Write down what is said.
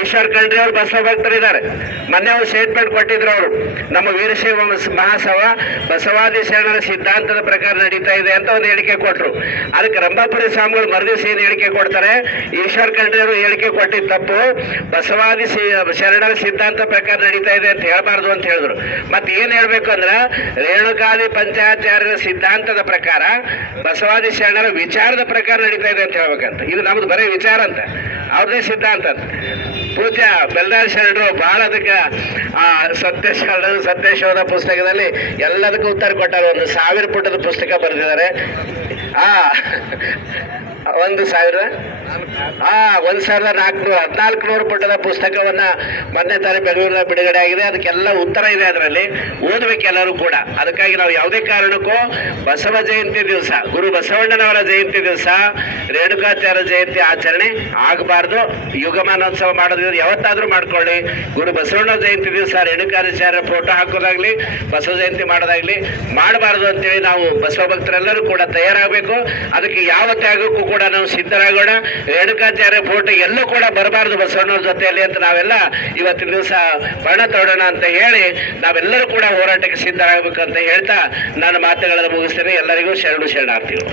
ಈಶ್ವರ್ ಖಂಡ್ರೆ ಅವರು ಬಸವ ಭಕ್ತರಿದ್ದಾರೆ. ಮೊನ್ನೆ ಅವರು ಸ್ಟೇಟ್ಮೆಂಟ್ ಕೊಟ್ಟಿದ್ರು. ಅವರು ನಮ್ಮ ವೀರಶೈವ ಮಹಾಸಭಾ ಬಸವಾದಿ ಶರಣರ ಸಿದ್ಧಾಂತದ ಪ್ರಕಾರ ನಡೀತಾ ಇದೆ ಅಂತ ಒಂದು ಹೇಳಿಕೆ ಕೊಟ್ಟರು. ಅದಕ್ಕೆ ರಂಭಾಪುರಿ ಸ್ವಾಮಿಗಳು ಮರುದಿವಸ ಏನು ಹೇಳಿಕೆ ಕೊಡ್ತಾರೆ, ಈಶ್ವರ್ ಖಂಡ್ರೆ ಅವರು ಹೇಳಿಕೆ ಕೊಟ್ಟಿದ್ದು ತಪ್ಪು, ಬಸವಾದಿ ಶರಣರ ಸಿದ್ಧಾಂತ ಪ್ರಕಾರ ನಡೀತಾ ಇದೆ ಅಂತ ಹೇಳಬಾರ್ದು ಅಂತ ಹೇಳಿದ್ರು. ಮತ್ತೆ ಏನ್ ಹೇಳ್ಬೇಕು ಅಂದ್ರೆ, ರೇಣುಕಾದಿ ಪಂಚಾಚಾರ್ಯರ ಸಿದ್ಧಾಂತದ ಪ್ರಕಾರ ಬಸವಾದಿ ಶರಣರ ವಿಚಾರದ ಪ್ರಕಾರ ನಡೀತಾ ಇದೆ ಅಂತ ಹೇಳ್ಬೇಕಂತ. ಇದು ನಮ್ದು ಬರೀ ವಿಚಾರ ಅಂತ, ಅವ್ರದೇ ಸಿದ್ಧಾಂತ ಅಂತ. ಪೂಜ್ಯ ಬೆಲ್ದಾಳ್ ಶರಣರು ಬಹಳ ಅದಕ್ಕೆ ಸತ್ಯಶೋಧ ಪುಸ್ತಕದಲ್ಲಿ ಎಲ್ಲದಕ್ಕೂ ಉತ್ತರ ಕೊಟ್ಟಾರೆ. 1000 ಪುಟದ ಪುಸ್ತಕ ಬರೆದಿದ್ದಾರೆ. 1414 ಪುಟದ ಪುಸ್ತಕವನ್ನ ಮೊನ್ನೆ ತಾನೇ ಬೆಂಗಳೂರಿನ ಬಿಡುಗಡೆ ಆಗಿದೆ. ಅದಕ್ಕೆಲ್ಲ ಉತ್ತರ ಇದೆ ಅದರಲ್ಲಿ, ಓದಬೇಕು ಎಲ್ಲರೂ ಕೂಡ. ಅದಕ್ಕಾಗಿ ನಾವು ಯಾವುದೇ ಕಾರಣಕ್ಕೂ ಬಸವ ಜಯಂತಿ ದಿವಸ, ಗುರು ಬಸವಣ್ಣನವರ ಜಯಂತಿ ದಿವಸ ರೇಣುಕಾಚಾರ್ಯ ಜಯಂತಿ ಆಚರಣೆ ಆಗಬಾರ್ದು. ಯುಗಮಾನೋತ್ಸವ ಮಾಡೋದ್ರಿಂದ ಯಾವತ್ತಾದ್ರೂ ಮಾಡ್ಕೊಳ್ಳಿ. ಗುರು ಬಸವಣ್ಣ ಜಯಂತಿ ದಿವಸ ರೇಣುಕಾಚಾರ್ಯ ಫೋಟೋ ಹಾಕೋದಾಗ್ಲಿ, ಬಸವ ಜಯಂತಿ ಮಾಡೋದಾಗ್ಲಿ ಮಾಡಬಾರ್ದು ಅಂತೇಳಿ ನಾವು ಬಸವ ಭಕ್ತರೆಲ್ಲರೂ ಕೂಡ ತಯಾರಾಗಬೇಕು. ಅದಕ್ಕೆ ಯಾವ ತ್ಯಾಗಕ್ಕೂ ಕೂಡ ನಾವು ಸಿದ್ಧರಾಗೋಣ. ರೇಣುಕಾಚಾರ್ಯ ಫೋಟೋ ಎಲ್ಲೂ ಕೂಡ ಬರಬಾರ್ದು ಬಸವಣ್ಣವ್ರ ಜೊತೆಯಲ್ಲಿ ಅಂತ ನಾವೆಲ್ಲ ಇವತ್ತಿನ ದಿವಸ ಬಣ ತೊಡೋಣ ಅಂತ ಹೇಳಿ ನಾವೆಲ್ಲರೂ ಕೂಡ ಹೋರಾಟಕ್ಕೆ ಸಿದ್ಧರಾಗಬೇಕಂತ ಹೇಳ್ತಾ ನಾನು ಮಾತುಗಳನ್ನು ಮುಗಿಸ್ತೇನೆ. ಎಲ್ಲರಿಗೂ ಶರಣಾರ್ಥಿಗಳು.